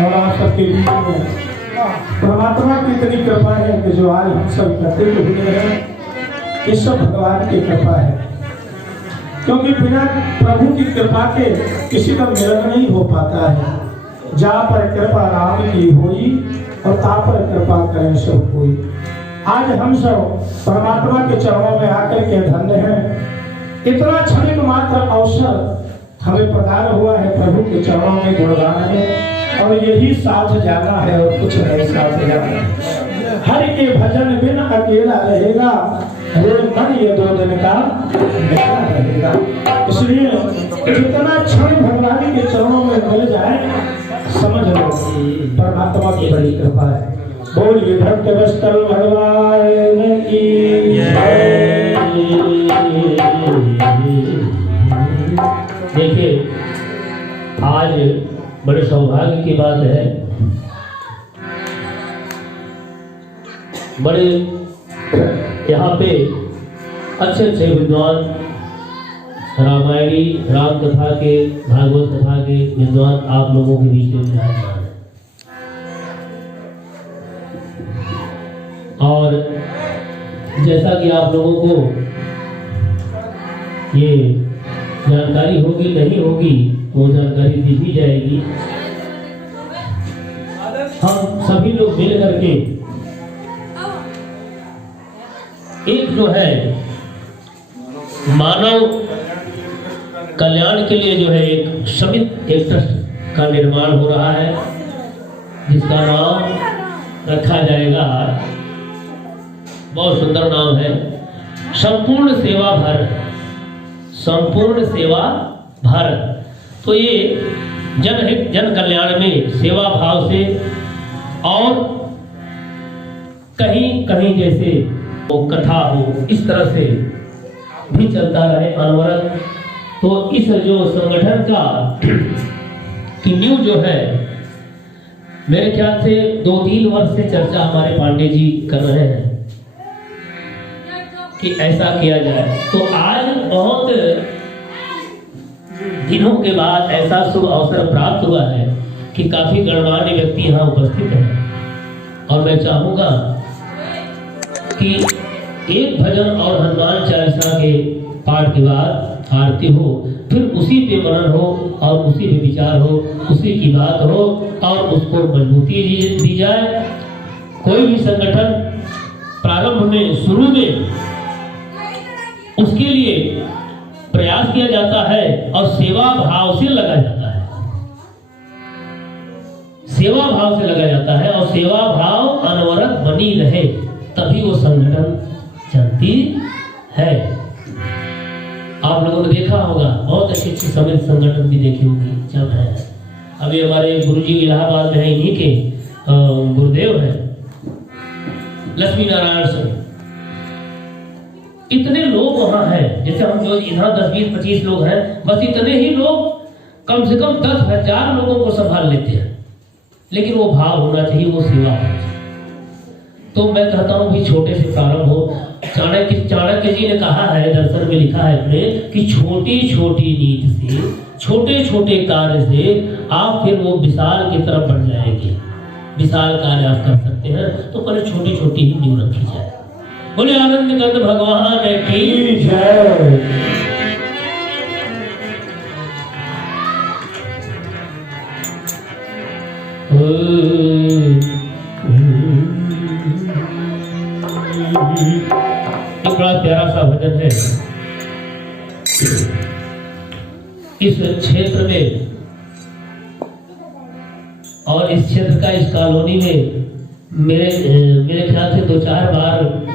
और आप सबके बीच में परमात्मा की इतनी कृपा है कि जो आज हम सब एकत्रित हुए हैं ये सब भगवान की कृपा है, क्योंकि बिना प्रभु की कृपा के किसी का मिलन नहीं हो पाता है। जा पर कृपा राम की हुई और ता पर कृपा करें सब कोई। आज हम सब परमात्मा के चरणों में आकर के धन्य हैं। इतना क्षणिक मात्र अवसर हमें प्रदान हुआ है प्रभु के चरणों में गुणगान में, और यही साथ जाना है और कुछ नहीं साथ जाना। हरि के भजन बिन अकेला रहेगा, रे मन ये 2 दिन का मेला रहेगा। इसलिए जितना क्षण भगवान के चरणों में मिल जाए समझ लो परमात्मा की बड़ी कृपा है। बोलिए भक्त वत्सल भगवान की जय। देखिए आज बड़े सौभाग्य की बात है, बड़े यहाँ पे अच्छे अच्छे विद्वान रामायणी राम कथा के भागवत कथा के विद्वान आप लोगों के बीच में विराजमान है। और जैसा कि आप लोगों को ये जानकारी होगी नहीं होगी वो जानकारी दी भी जाएगी। हम सभी लोग मिल करके एक जो है मानव कल्याण के लिए जो है एक समिति एक ट्रस्ट का निर्माण हो रहा है, जिसका नाम रखा जाएगा, बहुत सुंदर नाम है, संपूर्ण सेवा भारत। संपूर्ण सेवा भारत। तो ये जनहित जन कल्याण में सेवा भाव से और कहीं कहीं जैसे वो कथा हो इस तरह से भी चलता रहे अनवरत। तो इस जो संगठन का की न्यू जो है मेरे ख्याल से 2-3 वर्ष से चर्चा हमारे पांडे जी कर रहे हैं कि ऐसा किया जाए। तो आज बहुत दिनों के बाद ऐसा शुभ अवसर प्राप्त हुआ है कि काफी गणमान्य व्यक्ति यहाँ उपस्थित हैं, और मैं चाहूंगा कि एक भजन और हनुमान चालीसा के पाठ के बाद आरती हो, फिर उसी पे मनन हो और उसी पे विचार हो, उसी की बात हो और उसको मजबूती दी जाए। कोई भी संगठन प्रारंभ में शुरू में उसके लिए प्रयास किया जाता है और सेवा भाव से लगा जाता है, सेवा भाव से लगा जाता है और सेवा भाव अनवरत बनी रहे तभी वो संगठन चलती है। आप लोगों ने देखा होगा बहुत अच्छी अच्छी समिति संगठन भी देखी होगी चल रहे हैं। अभी हमारे गुरुजी इलाहाबाद में है, इन्हीं के गुरुदेव हैं लक्ष्मी नारायण सिंह। इतने लोग वहां हैं, जैसे हम जो यहाँ 10, 20, 25 लोग हैं, बस इतने ही लोग कम से कम 10,000 लोगों को संभाल लेते हैं। लेकिन वो भाव होना चाहिए, वो सेवा होना चाहिए। तो मैं कहता हूँ भी छोटे से प्रारंभ हो। चाणक्य जी ने कहा है, दर्शन में लिखा है अपने, कि छोटी छोटी नीति से, छोटे छोटे कार्य से आप फिर वो विशाल की तरफ बढ़ जाएंगे। विशाल कार्य आप कर सकते हैं, तो पहले छोटी छोटी ही नींव रखी जाए। बोले आनंद कंद भगवान की जय। एक बड़ा प्यारा सा भजन है। इस क्षेत्र में और इस क्षेत्र का, इस कॉलोनी में मेरे ख्याल से 2-4 बार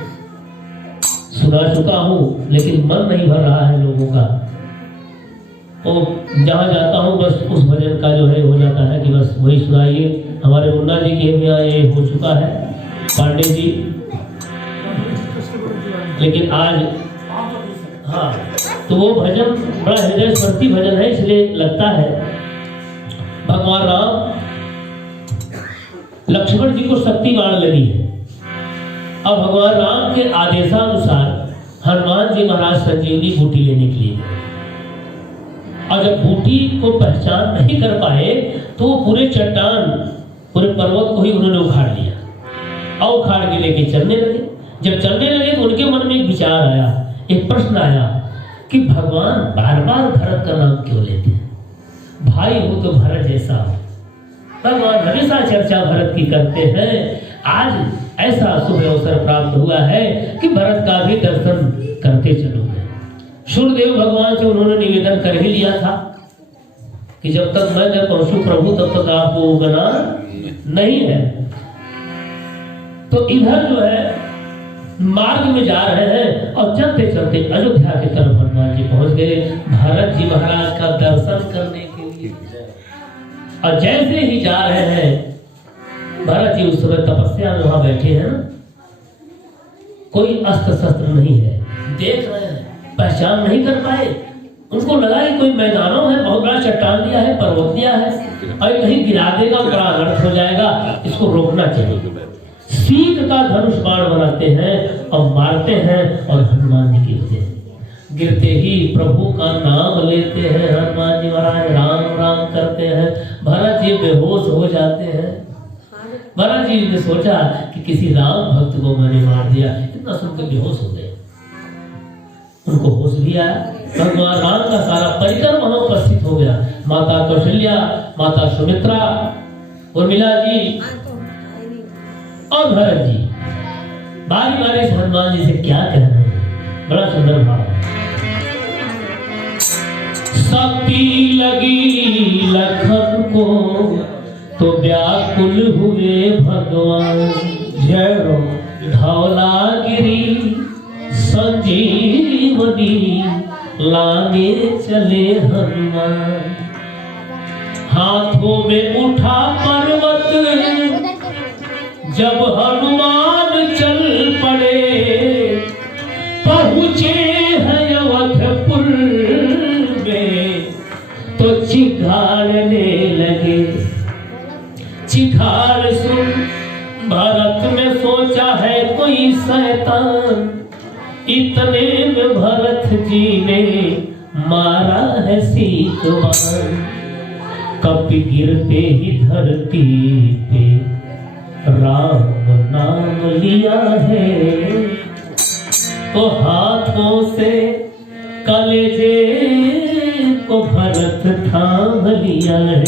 सुना चुका हूँ, लेकिन मन नहीं भर रहा है लोगों का। तो जहाँ जाता हूँ बस उस भजन का जो है हो जाता है कि बस वही सुनाइए। हमारे मुन्ना जी के यहाँ ये हो चुका है, पांडे जी, लेकिन आज हाँ, तो वो भजन बड़ा हृदय स्पर्शी भजन है। इसलिए लगता है भगवान राम लक्ष्मण जी को शक्ति बाण लगी है, और भगवान राम के आदेशानुसार हनुमान जी महाराज संजीवनी बूटी लेने के लिए, और जब बूटी को पहचान नहीं कर पाए तो वो पूरे चट्टान पूरे पर्वत को ही उन्होंने उखाड़ लिया और उखाड़ के लेके चलने लगे। जब चलने लगे तो उनके मन में एक विचार आया, एक प्रश्न आया कि भगवान बार बार भरत का नाम क्यों लेते हैं? भाई हो तो भरत जैसा हो। भगवान हमेशा चर्चा भरत की करते हैं। आज ऐसा शुभ अवसर प्राप्त हुआ है कि भरत का भी दर्शन करते चलोगे। सूर्यदेव भगवान से उन्होंने निवेदन कर ही लिया था कि जब तक मैं न पहुंचूं प्रभु तब तक आपको उगना नहीं है। तो इधर जो है मार्ग में जा रहे हैं और चलते चलते अयोध्या की तरफ हनुमान जी पहुंच गए भरत जी महाराज का दर्शन करने के लिए। और जैसे ही जा रहे हैं, भरत जी उस समय तपस्या में वहां बैठे हैं, कोई अस्त्र शस्त्र नहीं है, देख रहे हैं, पहचान नहीं कर पाए। उनको लगा कि कोई मैदानों है, बहुत बड़ा चट्टान दिया है, पर्वत दिया है और कहीं गिरा देगा, बड़ा अनर्थ हो जाएगा, इसको रोकना चाहिए। सीख का धनुष बाण बनाते हैं और मारते हैं और हनुमान जी गिरते हैं। गिरते ही प्रभु का नाम लेते हैं हनुमान जी महाराज, राम राम करते हैं। भरत जी बेहोश हो जाते हैं। भरत जी ने सोचा कि किसी राम भक्त को मैंने मार दिया, इतना सुनकर बेहोश हो गए। उनको होश भी आया, भगवान राम का सारा परिकर वहां उपस्थित हो गया। माता कौशल्या, माता सुमित्रा, उर्मिला जी और भरत जी बारी बारी से हनुमान जी से क्या कह रहे हैं। बड़ा सुंदर भाव। शक्ति लगी लखन को तो व्याकुल हुए भगवान, जय हो धौलागिरी संजीवनी लाने चले हनुमान। हाथों में उठा पर्वत जब हनुमान चल पड़े, पहुंचे हैं अवधपुर में तो चिघाड़ने लगे। चिघाड़ सुन भरत ने सोचा है कोई शैतान, इतने में भरत जी ने मारा है सीख बाण। कपि गिरते ही धरती पे राम नाम लिया है, तो हाथों से कलेजे को भरत थाम लिया है।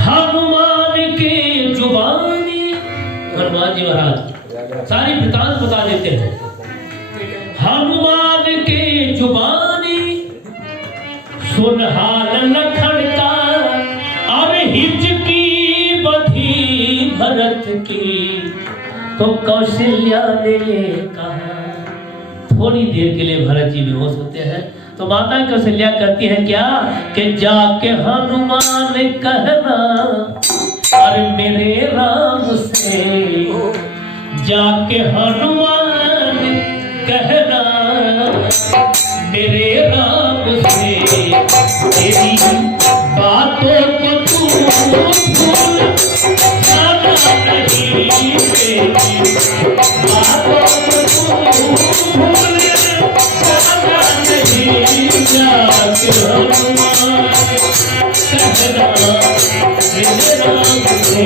हनुमान के जुबानी, हनुमान जी महाराज सारी वृतांत बता देते हैं। हनुमान के जुबानी सुन हाल लखन का, और हिचकी बधी भरत की तो कौशल्या ने कहा। थोड़ी देर के लिए भरत जी बेहोश होते हैं तो माता कौशल्या कहती है क्या कि जाके हनुमान कहना और मेरे राम से, जाके हनुमान कहना मेरे राम से, तेरी बातों को तू भूल जाना नहीं, तेरी बातों को तू भूल जाना नहीं। जाके हनुमान कहना मेरे राम से,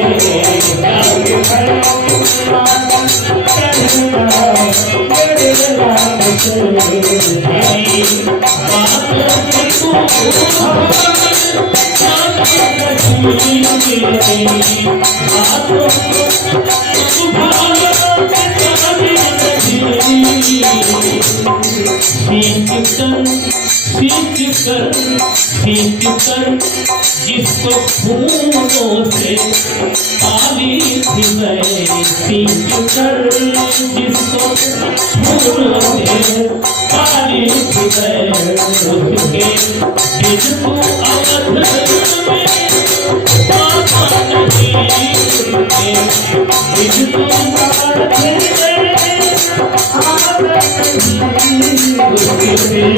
जाके हनुमान कहना मेरे राम से, तेरी बातों को तू सीख कर जिसको फूलों से पाली थी मैं, सीख कर जिसको फूलों से पाली थी मैं, उसके दिल को अवध में पापा नहीं, दिल को अवध में उसके दिल को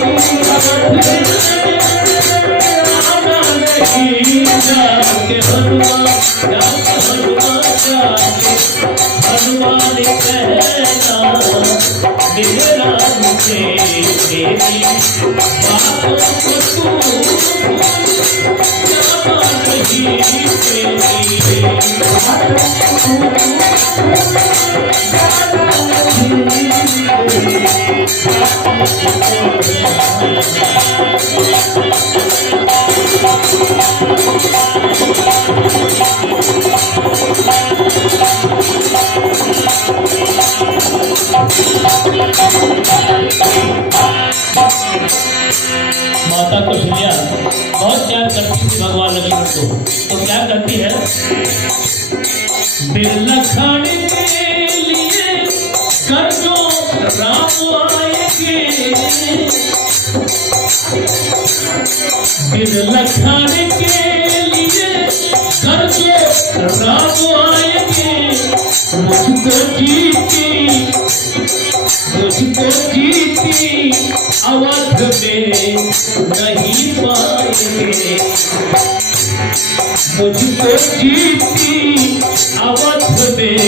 अवध में हनुमान कहना मेरे राम से, माता कौशल्या बहुत प्यार करती थी भगवान लक्ष्मण को, तो क्या करती है, बिरला खाने के लिए कर जो राम आएंगे, बिरला खाने के लिए कर जो राम आएंगे, मुझको जीती अवध में नहीं पाएंगे, मुझको जीती अवध में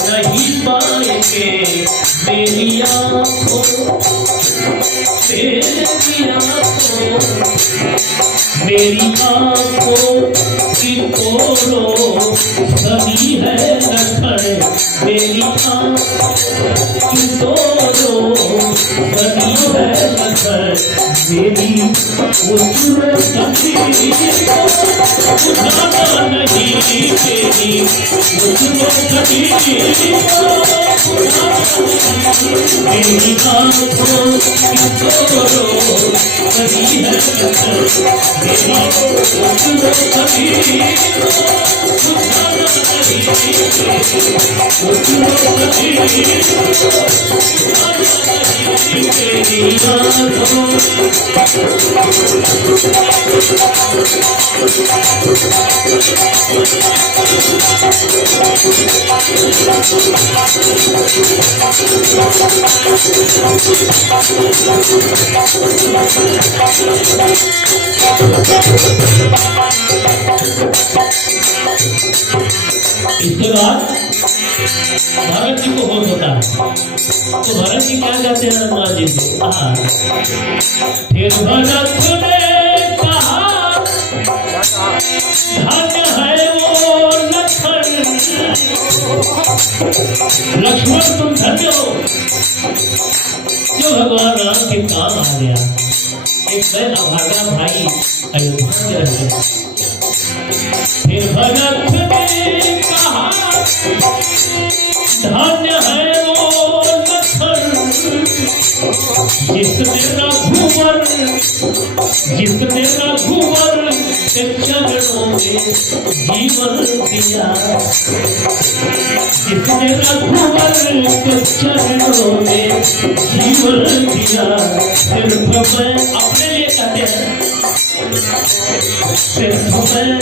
नहीं पाएंगे, मेरी आँखों की तोरो सभी है लखन, मेरी आँखों की तोरो सभी है लखन, मेरी उजरो सभी उठाना नहीं तेरी, उजरो सभी मेरी आँखों की तोरो सभी है लखन, मेरी उजरो सभी उठाना नहीं तेरी, उजरो सभी तेरी आँखों। इसके बाद भरत जी को होश होता है, तो भरत जी क्या कहते हैं हनुमान जी से, फिर भरत ने कहा धन्य है वो लखन, लक्ष्मण तुम धन्य हो जो भगवान राम के काम आ गया। एक मैं अभागा भाई अयोध्या में रह गया। फिर भरत ने कहा धन्य है वो लखन, जिसने रघुवर के चरणों में जीवन दिया, जिसने रघुवर के चरणों में जीवन दिया, सिर्फ मैं अपने लिए कहते हैं, सिर्फ मैं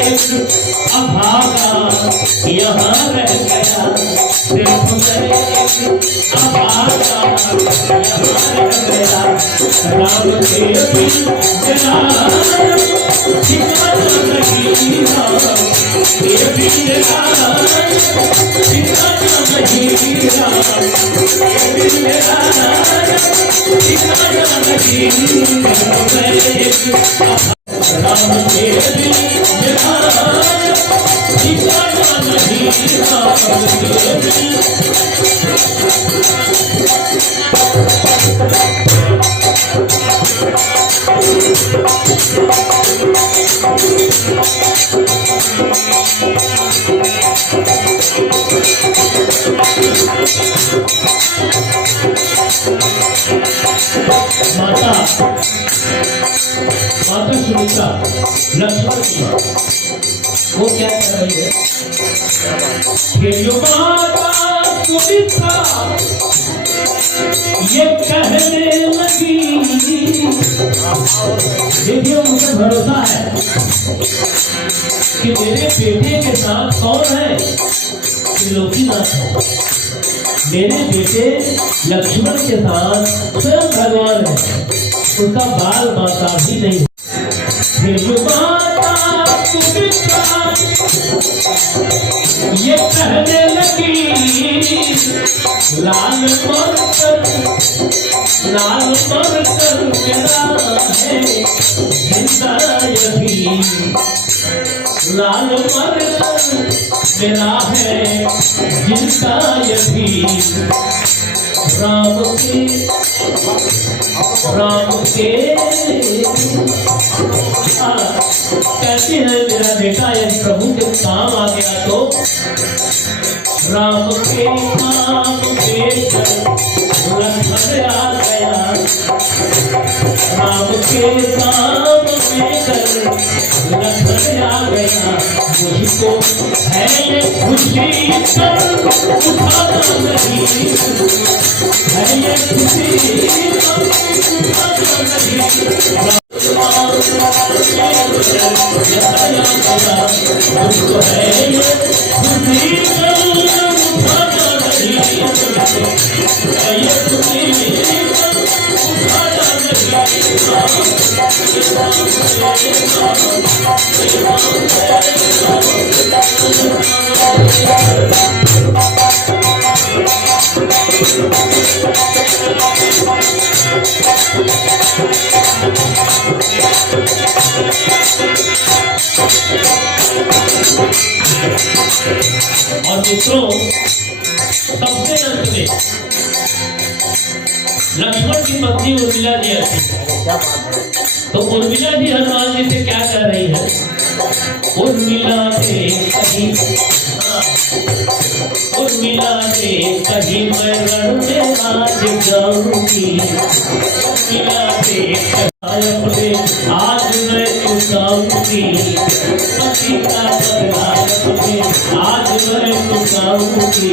एक अभागा यहाँ रह गया, सिर्फ मैं एक अभागा यहाँ रह गया, राम के बिन जरा ठिकाना नहीं, राम के बिन जरा ठिकाना नहीं, राम के बिन जरा ठिकाना नहीं, राम के बिन जरा ठिकाना नहीं, राम के बिन। माता सुनीता लक्ष्मण की वो क्या कह रही है, माता सुनीता ये कहने लगी, देखिए मुझे भरोसा है कि मेरे बेटे के साथ कौन है, त्रिलोकीनाथ है, मेरे बेटे लक्ष्मण के साथ स्वयं भगवान है, उसका बाल माता भी नहीं। माता ये कहने लगी लाल मरकर मेरा है जिंदा यही, लाल मरकर मेरा है जिंदा यही। राम के कहते हैं मेरा बेटा यदि प्रभु के काम आ गया तो राम के काम देकर लखन आ गया, राम के काम देकर लखन आ गया। मुझको है ये खुशी कर उठाना नहीं, है ये खुशी कर उठाना नहीं। मुझको है ये खुशी कर उठाना नहीं, है ये खुशी कर उठाना और मित्रों, सबसे अंत में लक्ष्मण की पत्नी उर्मिला जी आती है। तो उर्मिला जी हनुमान जी से क्या कह रही है? उर्मिला से कहीं, उर्मिला से कहीं मैं रण में आज जाऊंगी, उर्मिला से अपने आज मैं चुकाऊंगी, पति का बदला अपने आज मैं चुकाऊंगी।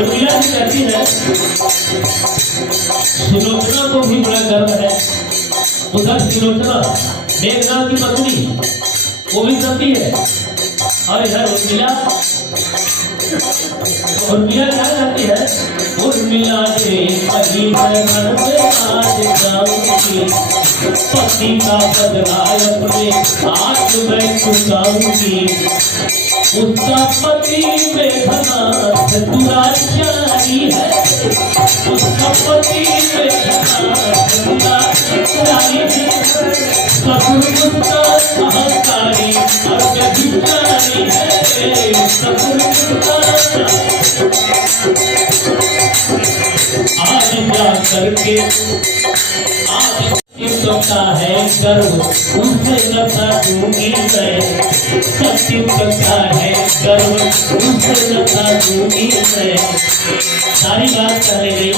उर्मिला जी कहती है, सुलोचना को भी बड़ा गर्व है। उधर सुलोचना मेघनाथ की पत्नी वो भी सती है, और इधर उर्मिला क्या कहती है? उर्मिला से कहीं मैं रण में आज जाऊंगी, पति का बदला अपने आज मैं चुकाऊंगी। उसका पति मेघनाथ दुराचारी है, उसका पति मेघनाथ दुराचारी है, ससुरपुत्र अहंकारी और व्यभिचारी है, ससुरपुत्र आज जा करके आज का है गर्व उनसे लगा दूंगी मैं, सत्य का है गर्व उनसे लगा दूंगी मैं। सारी बात कहने गई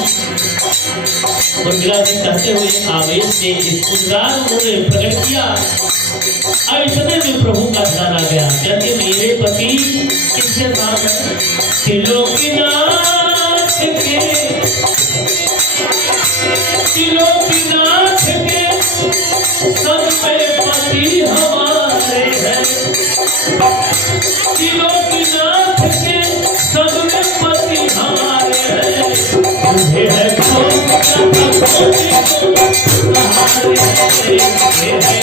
उर्मिला जी कहते हुए आवेश से इस उद्गार उन्होंने प्रकट किया। ऐसे में प्रभु का ध्यान आ गया। कहते मेरे पति किसके साथ है? त्रिलोकीनाथ के, त्रिलोकीनाथ के सब में पति हमारे हैं, त्रिलोकीनाथ के सब में पति हमारे हैं। तुझे है कौन सहारे है,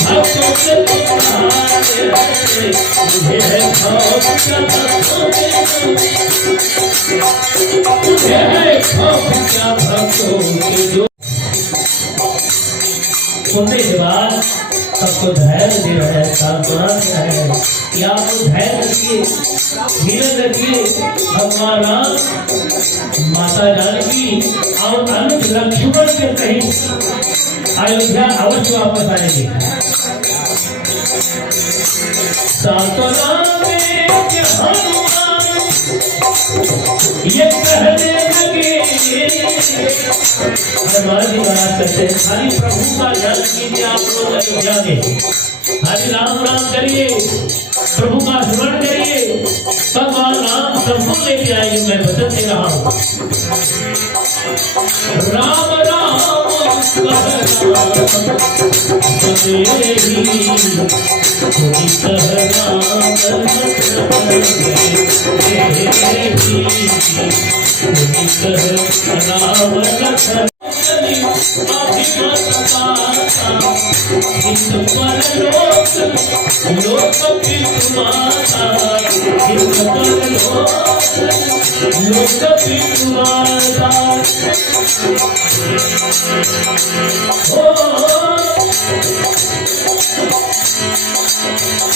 भक्तों से तुम्हारे मुझे है खौफ क्या भक्तों के जो। सुनने के बाद सबको धैर्य दे रहे हैं, सांत्वना दे रहे हैं कि आप धैर्य रखिए, धीरज रखिए। भगवान राम, माता जानकी और अनुज लक्ष्मण के सहित अयोध्या अवश्य वापस आएंगे। सांत्वना में हनुमान ये कहने लगे, हनुमान जी बात करते हैं, हरि प्रभु का ध्यान कीजिए आप लोग अयोध्या में, हरि राम राम करिए, प्रभु का स्मरण करिए, भगवान राम सबको लेके आएंगे। मैं वचन दे रहा हूँ, राम राम राम कभी तुम्हारा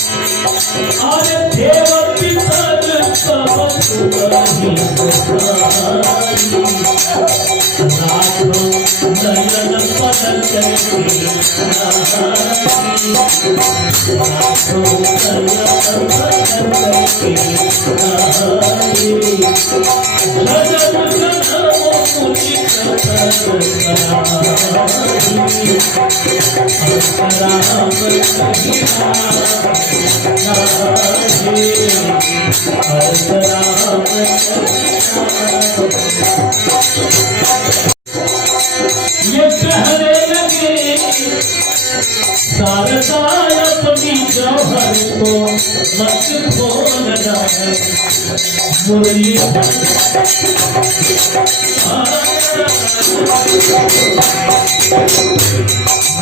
अरे देव पितर सब तुम्हारी नयन पदल ये कहने लगे शारदा अपनी जौहर को मत खोलना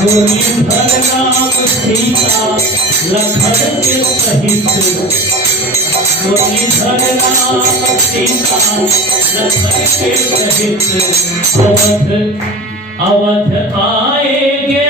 मुरली भर नाम सीता लखन के सहित मुरलीधर नाम सीता लखन के सहित अवध आएंगे